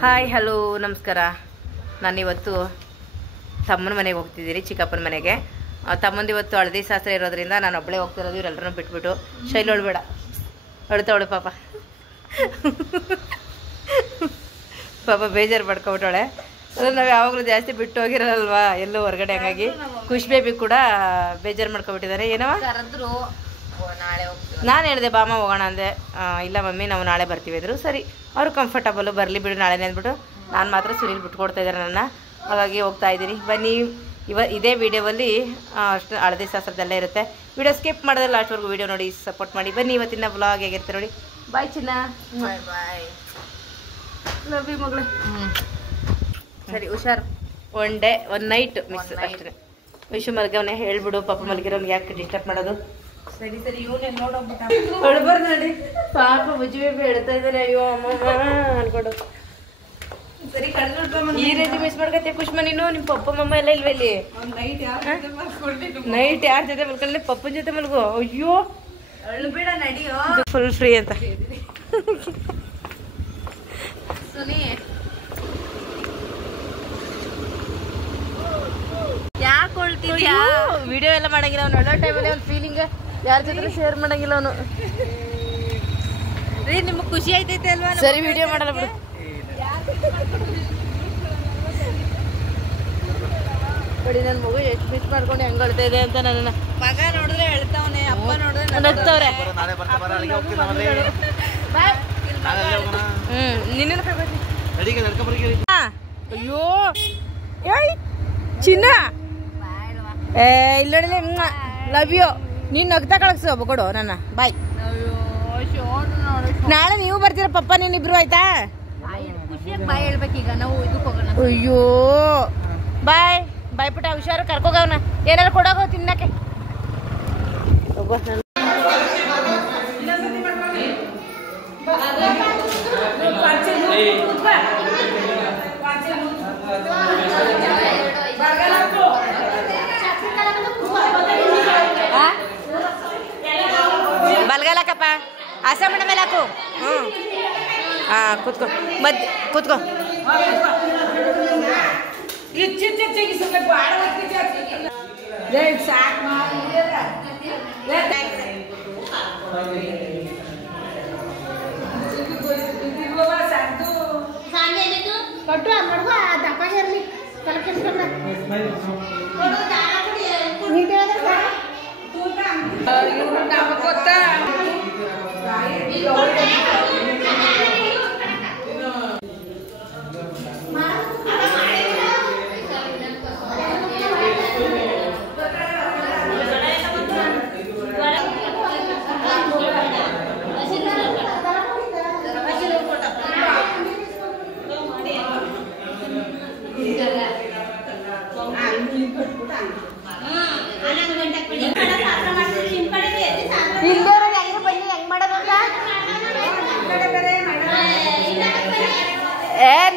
Hi hello ನಮಸ್ಕಾರ. ನಾನಿವತ್ತು ತಮ್ಮನ ಮನೆಗೆ ಹೋಗ್ತಿದ್ದೀನಿ, ಚಿಕ್ಕಪ್ಪನ ಮನೆಗೆ. ತಮ್ಮಂದು ಇವತ್ತು ಹಳದಿ ಶಾಸ್ತ್ರ ಇರೋದ್ರಿಂದ ನಾನು ಒಬ್ಬಳೇ ಹೋಗ್ತಿರೋದು. ಇವರೆಲ್ಲರೂ ಬಿಟ್ಬಿಟ್ಟು ಶೈಲಿ ಬೇಡ ಅಳ್ತಾವಳೆ ಪಾಪ ಪಾಪ ಬೇಜಾರು ಪಡ್ಕೊಬಿಟ್ಟವಳೆ. ಅಂದ್ರೆ ನಾವು ಯಾವಾಗಲೂ ಜಾಸ್ತಿ ಬಿಟ್ಟು ಹೋಗಿರಲ್ವಾ ಎಲ್ಲೂ ಹೊರಗಡೆ, ಹಂಗಾಗಿ ಖುಷಿ ಬೇಬಿ ಕೂಡ ಬೇಜಾರು ಮಾಡ್ಕೊಬಿಟ್ಟಿದ್ದಾರೆ. ಏನವ ನಾಳೆ ಹೋಗ್ತೀವಿ. ನಾನು ಹೇಳಿದೆ ಬಾಮ ಹೋಗೋಣ ಅಂದೆ. ಇಲ್ಲ ಮಮ್ಮಿ ನಾವು ನಾಳೆ ಬರ್ತೀವಿ ಅಂದರು. ಸರಿ ಅವರು ಕಂಫರ್ಟಬಲ್ ಬರಲಿ ಬಿಡು ನಾಳೆನೇ ಅಂದ್ಬಿಟ್ಟು ನಾನು ಮಾತ್ರ ಸುನೀಲ್ ಬಿಟ್ಕೊಡ್ತಾ ಇದ್ದಾರೆ ನನ್ನ. ಹಾಗಾಗಿ ಹೋಗ್ತಾ ಇದ್ದೀನಿ. ಬನ್ನಿ, ಇದೇ ವಿಡಿಯೋದಲ್ಲಿ ಅಷ್ಟು ಹಳದಿ ಶಾಸ್ತ್ರದಲ್ಲೇ ಇರುತ್ತೆ. ವಿಡಿಯೋ ಸ್ಕಿಪ್ ಮಾಡಿದ್ರೆ ಲಾಸ್ಟ್ವರೆಗೂ ವಿಡಿಯೋ ನೋಡಿ ಸಪೋರ್ಟ್ ಮಾಡಿ. ಬನ್ನಿ, ಇವತ್ತಿನ ವ್ಲಾಗ್ ಹೇಗಿರುತ್ತೆ ನೋಡಿ. ಬಾಯ್ ಚಿನ್ನ, ಬಾಯ್. ಲವ್ ಯು ಮಗಳೇ. ಸರಿ ಹುಷಾರು. ಒನ್ ನೈಟ್ ಮಿಸ್ ಅಷ್ಟೇ. ವಿಶು ಮಲ್ಗವನೇ ಹೇಳ್ಬಿಡು, ಪಾಪ ಮಲಗಿರೋನ್ಗೆ ಯಾಕೆ ಡಿಸ್ಟರ್ಬ್ ಮಾಡೋದು. ಸರಿ ಸರಿ, ಇವನೇ ನೋಡೋಗ್ಬಿಟ್ಟ ಅಳ್ಬಾರ್ದು ನೋಡಿ ಪಾಪ ಬುಜ್ಜಿ ಬೇಬಿ ಹೇಳ್ತಾ ಇದ್ದಾರೆ. ಅಯ್ಯೋ ಅಮ್ಮ ಅನ್ಕೊಂಡು ಸರಿ ಈ ರೀತಿ ಮಿಸ್ ಮಾಡ್ಕತ್ತೆ ಖುಷ್ಮ. ನೀನು ನಿಮ್ಮ ಪಪ್ಪ ಮಮ್ಮ ಎಲ್ಲ ಇಲ್ವ ಇಲ್ಲಿ? ನೈಟ್ ಯಾರ ಜೊತೆ ಮಲ್ಕೊಳ್ಳಿ? ಪಪ್ಪನ ಜೊತೆ ಮಲ್ಗೋ. ಅಯ್ಯೋ ಅಳ್ಬೇಡ, ನಡಿಯೋ. ಫುಲ್ ಫ್ರೀ ಅಂತ ಸುನಿ ಯಾಕೆ ಹೊಳ್ತಿದ್ಯಾ? ವಿಡಿಯೋ ಎಲ್ಲ ಮಾಡಂಗಿಲ್ಲ ಅವ್ನು. ಒಳ್ಳೆ ಟೈಮಲ್ಲಿ ಅವ್ನು ಫೀಲಿಂಗ್ ಯಾರ ಜೊತೆ ಶೇರ್ ಮಾಡಂಗಿಲ್ಲ ಅವನು. ನಿಮ್ಗೆ ಖುಷಿ ಆಯ್ತೈತೆ ಅಲ್ವಾ? ಸರಿ ವಿಡಿಯೋ ಮಾಡಲ್ಲ ಬಿಡು. ನೋಡಿ ನನ್ನ ಮಗು ಎಷ್ಟು ಮಿಸ್ ಮಾಡ್ಕೊಂಡು ಹೆಂಗ್ ಅಳ್ತಾ ಇದೆ ಅಂತ. ನನ್ನ ಮಗ ನೋಡಿದ್ರೆ ಹೇಳ್ತಾವನೆ, ಅಪ್ಪ ನೋಡಿದ್ರೆ ನಗ್ತವ್ರೆ. ಅಯ್ಯೋ ಏಯ್ ಚಿನ್ನ, ಇಲ್ಲ ಲವ್ ಯು. ನೀನು ನಗ್ತಾ ಕಳಿಸು ಒಬ್ಬ ಕೊಡು ನನ್ನ. ಬಾಯ್. ನಾಳೆ ನೀವು ಬರ್ತೀರ ಪಪ್ಪ ನೀನಿಬ್ರು, ಆಯ್ತಾ? ಖುಷಿಯಾಗಿ ಬಾಯ್ ಹೇಳ್ಬೇಕೀಗ. ನಾವು ಇದಕ್ಕೆ ಹೋಗೋಣ. ಅಯ್ಯೋ ಬಾಯ್ ಬಾಯ್ ಪುಟ್ಟ, ಹುಷಾರು. ಕರ್ಕೋಗವನ ಏನಾರು ಕೊಡೋಗೋ ತಿನ್ನಕ್ಕೆ. ಬಲ್ಗಾಲಕ್ಕಪ್ಪ ಆಸಮಣ ಮೇಲೆ ಹಾಕು. ಹ್ಞೂ ಹಾಂ ಕೂತ್ಕೊ, ಮದ್ ಕೂತ್ಕೊ.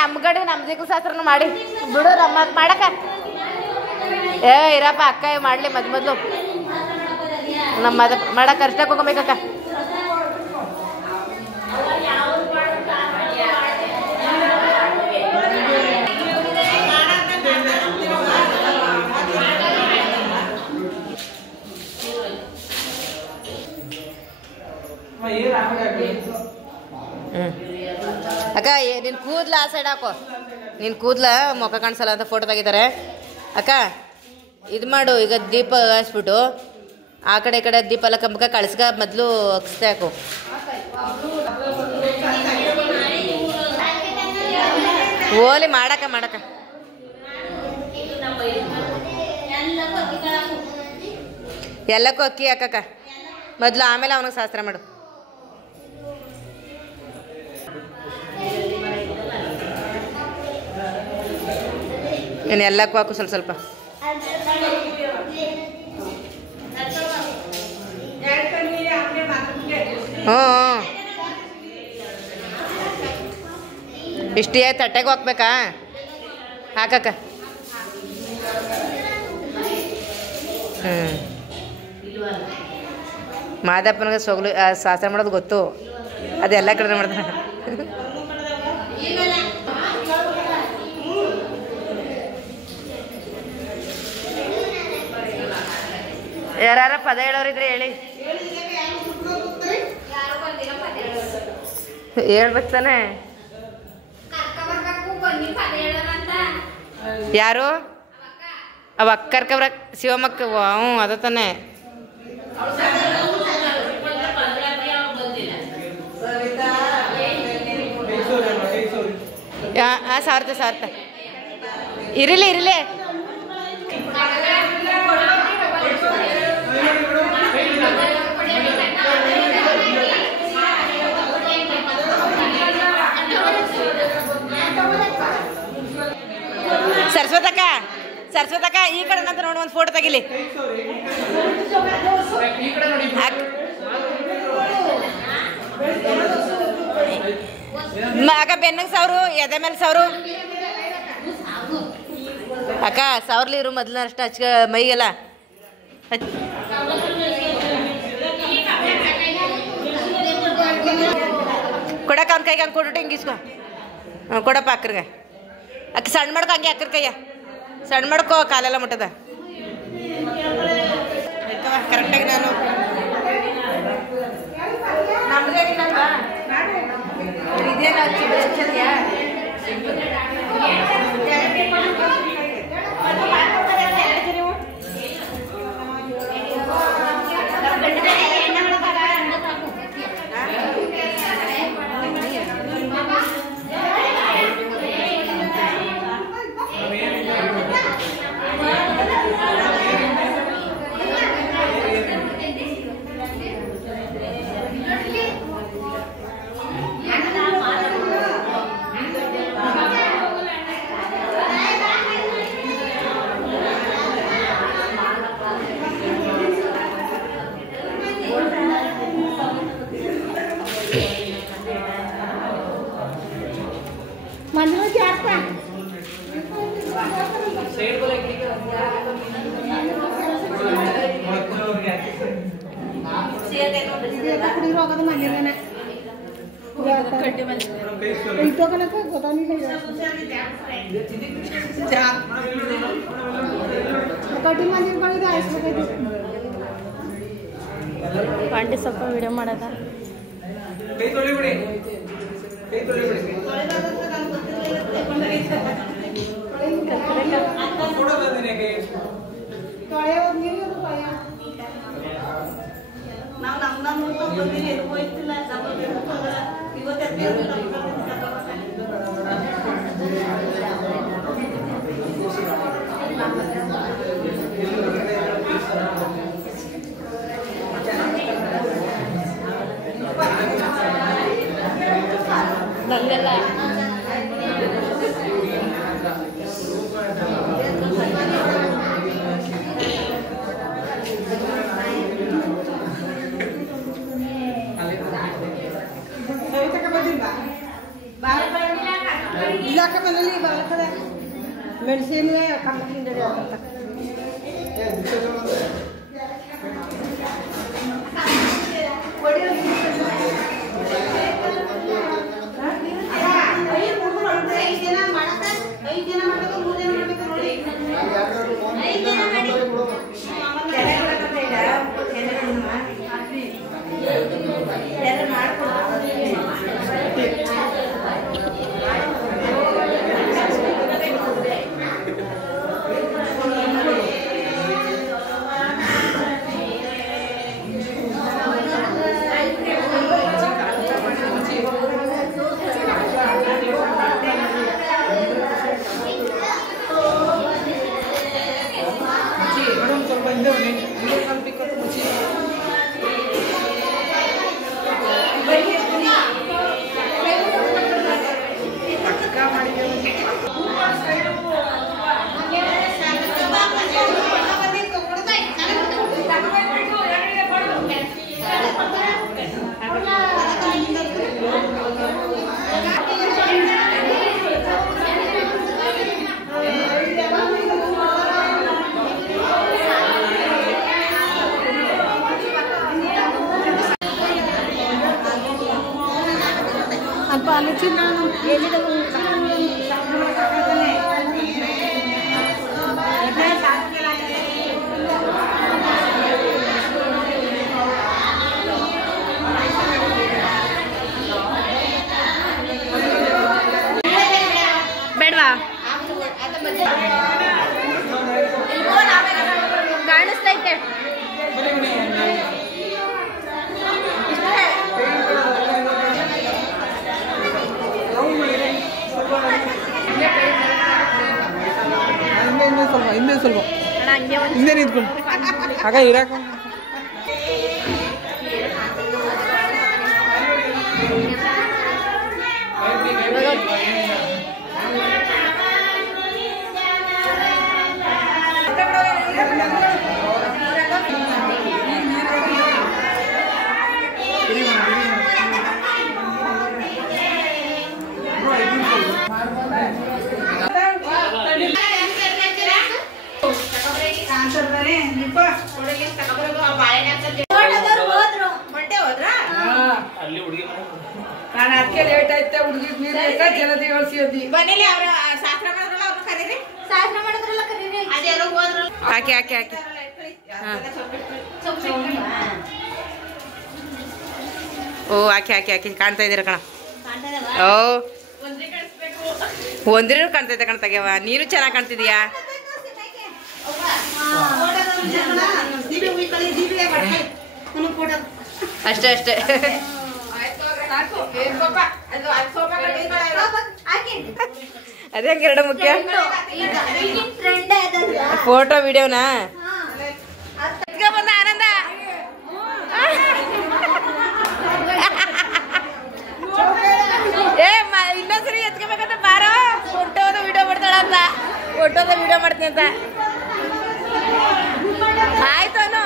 ನಮ್ಗಡೆ ನಮ್ದಿಗೂ ಶಾಸ್ತ್ರನು ಮಾಡಿ ಬಿಡು ನಮ್ಮ ಮಾಡಕ. ಇರಪ್ಪ ಅಕ್ಕ ಮಾಡ್ಲಿ ಮೊದ್ಲು ನಮ್ಮ ಮಾಡಕ್ ಅಷ್ಟಕ್ಕೆ ಹೋಗ್ಬೇಕಕ್ಕ. ಅಕ್ಕ ನಿನ್ ಕೂದ್ಲ ಆ ಸೈಡ್ ಹಾಕೋ. ನಿನ್ ಕೂದ್ಲ ಮುಖ ಕಾಣಿಸಲ್ಲ ಅಂತ ಫೋಟೋ ತೆಗಿತಾರೆ. ಅಕ್ಕ ಇದು ಮಾಡು, ಈಗ ದೀಪ ಹಚ್ಬಿಟ್ಟು ಆ ಕಡೆ ಈ ಕಡೆ ದೀಪ ಎಲ್ಲ ಕಂಬಕ ಕಳಿಸ್ಕ ಮೊದಲು ಹಚ್ತೆ ಹಾಕು. ಓಲಿ ಮಾಡಕ ಎಲ್ಲಕ್ಕೂ ಅಕ್ಕಿ ಹಾಕಕ್ಕ ಮೊದಲು, ಆಮೇಲೆ ಅವನಿಗೆ ಶಾಸ್ತ್ರ ಮಾಡು. ಇನ್ನು ಎಲ್ಲಕ್ಕೂ ಹಾಕು ಸ್ವಲ್ಪ ಸ್ವಲ್ಪ. ಹ್ಞೂ ಇಷ್ಟೇ ತಟ್ಟೆಗೂ ಹಾಕ್ಬೇಕಾ? ಹಾಕಕ್ಕ. ಮಾದಪ್ಪನಿಗೆ ಸೊಗಲು ಶಾಸ್ತ್ರ ಮಾಡೋದು ಗೊತ್ತು, ಅದೆಲ್ಲ ಕಡೆ ಮಾಡ್ತಾರೆ. ಯಾರ ಪದ ಹೇಳೋರಿದ್ರೆ ಹೇಳಿ. ಹೇಳ್ಬೇಕು ತಾನೆ. ಯಾರು ಅವ ಅಕ್ಕರ್ಕವ್ರ ಶಿವಮಕ್ಕ. ಹ್ಞೂ ಅದ ತಾನೆ. ಹಾಂ ಸಾರ್ಥ ಇರಲಿ ಸರಸ್ವತಕ್ಕ ಈ ಕಡೆ ನಂತರ ನೋಡಿ ಒಂದು ಫೋಟೋ ತೆಗಿಲಿ. ಅಕ್ಕ ಬೆನ್ನಂಗೆ ಸಾವಿರು ಎದೆ ಮೇಲೆ ಸಾವಿರು ಅಕ್ಕ ಸಾವಿರ್ಲಿ ಇರು ಮೊದ್ಲ ಅಷ್ಟು ಹಚ್ಕ ಮೈಗೆಲ್ಲ ಕೊಡಕ್ಕ ಅವ್ನ ಕೈಗೆ ಹಂಗೆ ಕೊಟ್ಟು ಹಿಂಗೆ ಇಸ್ಕೊ. ಕೊಡಪ್ಪ ಅಕ್ಕರ್ಗೆ. ಅಕ್ಕ ಸಣ್ಣ ಮಾಡ್ಕೊ ಹಂಗೆ ಅಕ್ಕರ ಕೈಯ ಸಣ್ಣ ಮಾಡ್ಕೊ ಕಾಲೆಲ್ಲ ಮುಟ್ಟದ ಕರೆಕ್ಟಾಗಿ. ನಾನು ನಮ್ದೇನಿಲ್ಲಲ್ವಾ ಇದೇನು ಹಚ್ಚಿದ್ಯಾ ಪಾಂಡೆ ಸ್ವಲ್ಪ ವಿಡಿಯೋ ಮಾಡೋದ. ನಂಗೆಲ್ಲ ಮೆಣಸಿನ ಕಮ್ಮಿ ಕಾಣಿಸ್ತೈತೆ. ಹಿಂದೆ ಸ್ವಲ್ಪ ಹಿಂದೆ ನಿಂತ್ಕೊಂಡು ಆಗ ಇರಾಕ ನಾನು ಅದಕ್ಕೆ ಲೇಟ್ ಆಯ್ತೆ ಹುಡುಗಿ ನೀರು ಜಲದಿ ಹೇಳ್ಸಿ ಬನ್ನಿಲಿ ಅವ್ರ ಶಾಸ್ತ್ರ ಮಾಡಿದ್ರಲ್ಲ ಅವ್ರನ್ನ ಕರೀರಿ. ಶಾಸ್ತ್ರ ಮಾಡಿದ್ರಲ್ಲ ಕರೀರಿ. ಅದೆಲ್ಲ ಹೋದ್ರಲ್ಲ. ಹಾಕಿ ಹಾಕಿ ಹಾಕಿ. ಓ ಹಾಕಿ ಹಾಕಿ ಹಾಕಿ ಕಾಣ್ತಾ ಇದ್ದೀರ ಕಣ. ಓ ಒಂದ್ರೂ ಕಾಣ್ತೈತೆ ಕಣ ತೆಗೆವ. ನೀನು ಚೆನ್ನಾಗಿ ಕಾಣ್ತಿದೀಯಾ. ಅಷ್ಟೇ ಅಷ್ಟೇ. ಅದೇ ಹಂಗೆರಡು ಮುಖ್ಯ. ಫೋಟೋ ವಿಡಿಯೋನಾ ಬಂದ ಆನಂದ. ಏ ಇನ್ನೊಂದ್ಸರಿ ಎತ್ಕೋಬೇಕಂತ ಬಾರೋ. ಫೋಟೋದ ವಿಡಿಯೋ ಮಾಡ್ತಾಳ ಅಂತ. ಫೋಟೋದ ವಿಡಿಯೋ ಮಾಡ್ತೀನಿ ಅಂತ. ಆಯ್ತು ಅನು.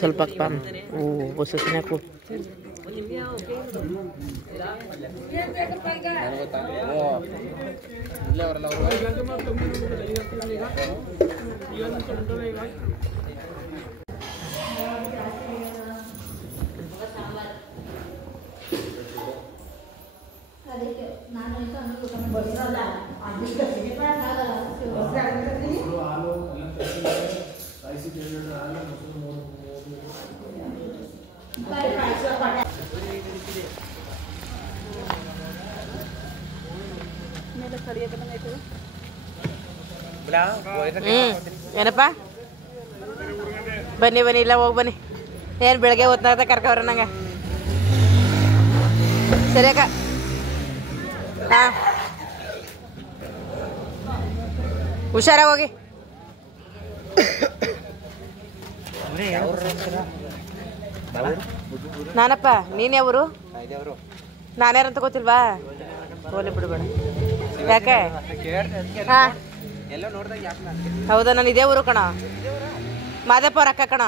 ಸ್ವಲ್ಪ ಓ ಹೊಸ ಸ್ನ್ಯಾಕು ಏನಪ್ಪ ಬನ್ನಿ ಬನ್ನಿ ಇಲ್ಲ ಹೋಗಿ ಬನ್ನಿ ಏನು ಬೆಳಗ್ಗೆ ಹೊತ್ನಾಗ ಕರ್ಕವ್ರ ನಂಗೆ ಸರಿ ಅಕ್ಕ ಹಾಂ ಹುಷಾರಾಗಿ ಹೋಗಿ ನಾನಪ್ಪ ನೀನು ಯಾವರು ನಾನ್ಯಾರಂತ ಗೊತ್ತಿಲ್ವಾ ಹೋಲಿ ಬಿಡ್ಬೇಡ ಯಾಕೆ ಹಾಂ ಹೌದಾ ನಾನು ಇದೇ ಊರು ಕಣ ಮಾದೇಪ ಅವ್ರ ಅಕ್ಕ ಕಣ